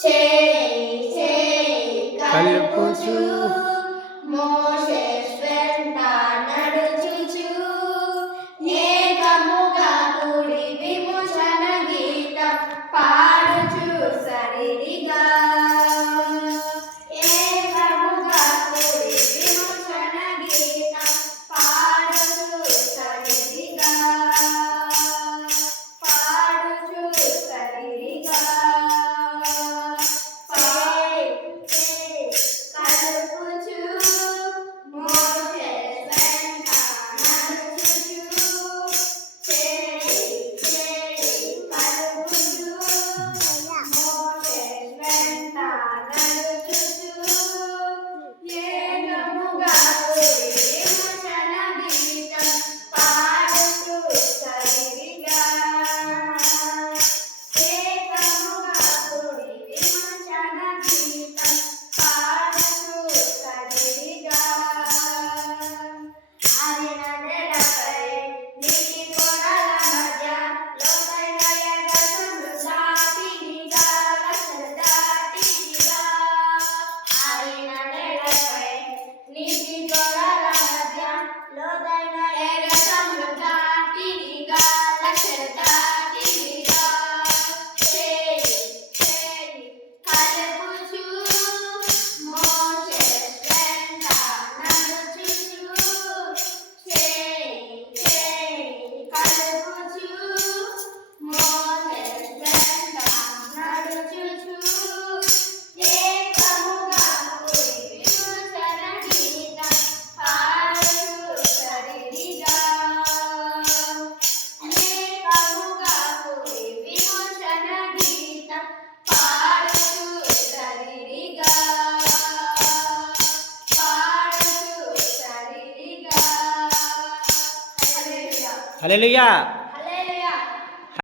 చేయి చేయి కలుపుచు కలుపుచు మోషేస్ వెంట నడుచుచు ఏకముగా కూడి విమోచన గీతం పాడుచు సరిగా ఏకముగా కూడి విమోచన గీతం పాడుచు సరిగా పాడుచు సరిగా కలుపుచు మోషేస్ వెంట నడుచుచు చేయి చేయి కలుపుచు మోషేస్ వెంట నడుచుచు ఏకముగా కూడి విమోచన గీతం పాడుచు సరిగా ఏకముగా కూడి విమోచన గీతం పాడుచు సరిగా ఆరిన నేలపై నీటి పొరల మధ్య లోతైన ఎర్ర సముద్రాటినిగా లక్షల దాటినిగా ఆరిన నేలపై నీటి పొరల మధ్య లోతైన ఎర్ర సముద్రాటినిగా లక్షల దాటినిగా చేయి చేయి కలుపుచు మోషేస్ వెంట నడుచుచు చేయి చేయి కలుపుచు మోషేస్ వెంట నడుచుచు ఏకముగా కూడి విమోచన గీతం పాడుచు సరిగా ఏకముగా కూడి విమోచన గీతం పాడుచు సరిగా పాడుచు సరిగా. హల్లెలూయా. హల్లెలూయా.